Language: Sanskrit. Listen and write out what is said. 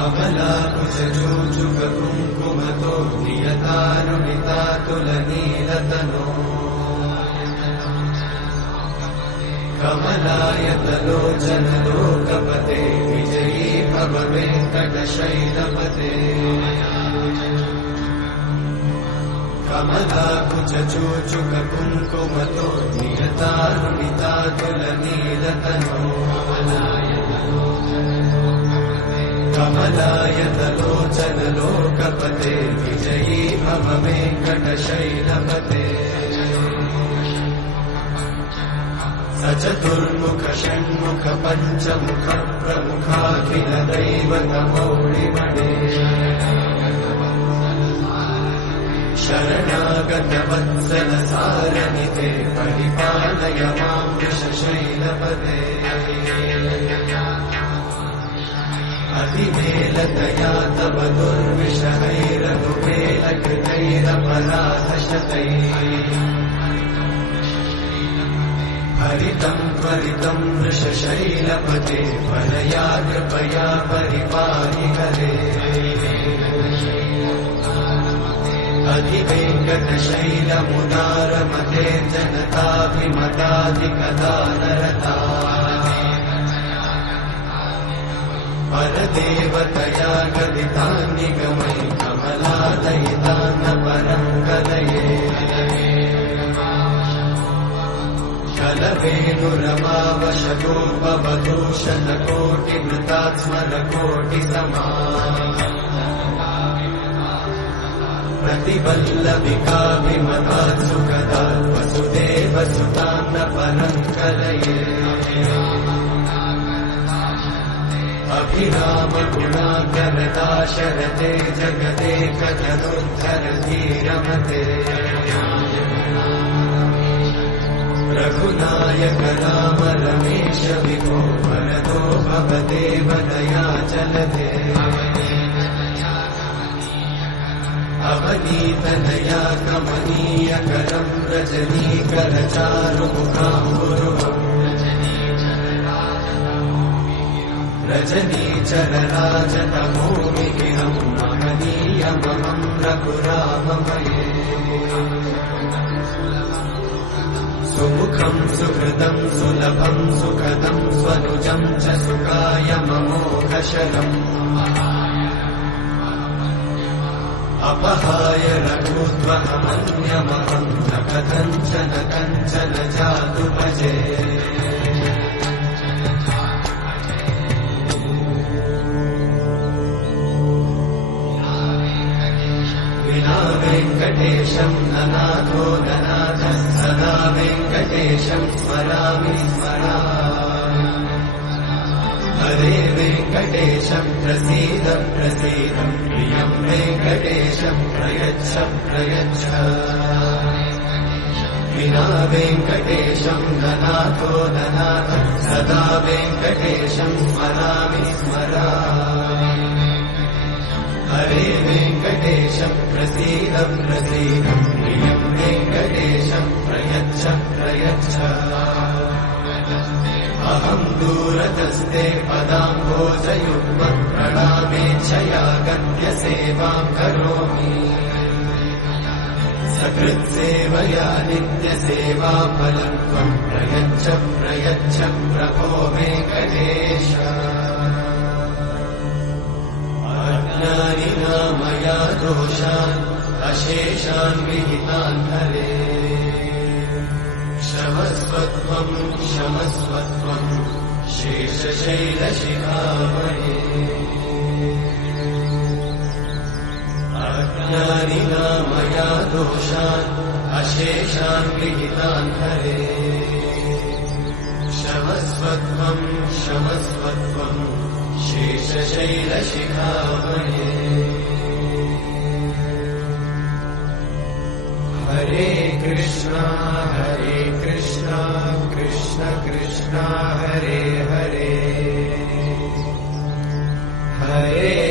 कमलाकुचूचुककुङ्कुमतो नियतारुणितातुलनीलतनो कमलायतलोचनलोकपते विजयी भव वेङ्कटशैलपते कमलाकुचूचुककुङ्कुमतो नियतारुणितातुलनीलतनो कमलायतलोचनलोकपते विजयी भव वेङ्कटशैलपते सचतुर्मुख षण्मुख पञ्चमुख प्रमुखाखिल दैवतमौळिमणे शरणागत वत्सल सारनिते परिपालय मां वृषशैलपते अतिमेलतया तव दुर्विषहैरनुमेलकृतैरपराधशतैः हरितं त्वरितं वृषशैलपते वरया कृपया परिपाहि हरे अधिवेङ्कटशैलमुदारमते जनताभिमताधिकदानरता परदेवतया गदितान्निगमै कमलादयितान्न परं गदये कलवेणुरमावशतोपवधूषणकोटिमृतात्स्मरकोटिसमा प्रतिवल्लभिकाभिमतात् सुखदात् वसुदेवसुतान्न परं कलये अभिरामगुणाकरदाशरथे जगदेकजनोद्धरधीरमते रघुनायक राम रमेश विभो वरदो भवदेव दयाचलते अवनीतनया कमनीयकरं रजनीकरचारुमुखाम्बुरुहम् रजनीचरराजतमोमिहिरं महनीयमहं रघुराममये सुमुखं सुहृदं सुलभं सुखदं स्वनुजं च सुखायममोघशरम् अपहाय रघुत्वमन्यमहं न कथञ्चन कञ्चन जातु भजे विना वेङ्कटेशं ननाथो ननाथः सदा वेङ्कटेशं स्मरामि स्मरामि हरे वेङ्कटेशं प्रसीद प्रसीद प्रियं वेङ्कटेशं प्रयच्छ प्रयच्छ विना वेङ्कटेशं ननाथो ननाथः सदा वेङ्कटेशं स्मरामि स्मरामि हरे वेङ्कटेशं प्रसीद प्रसीद प्रियं वेङ्कटेशं प्रयच्छ प्रयच्छ अहं दूरतस्ते पदाम्भोजयुग्मं प्रणामेच्छया गद्यसेवां करोमि सकृत्सेवया नित्यसेवाफलं त्वं प्रयच्छ प्रयच्छ प्रभो वेङ्कटेश अज्ञानिना मया दोषान् अशेषान् विहितान् हरे क्षमस्वत्वं क्षमस्वत्वं शेषशैलशिखामणे अज्ञानिना मया दोषान् अशेषान् विहितान् हरे क्षमस्वत्वं क्षमस्वत्वं शेषशैलशिखामणे हरे कृष्णा कृष्ण कृष्ण हरे हरे हरे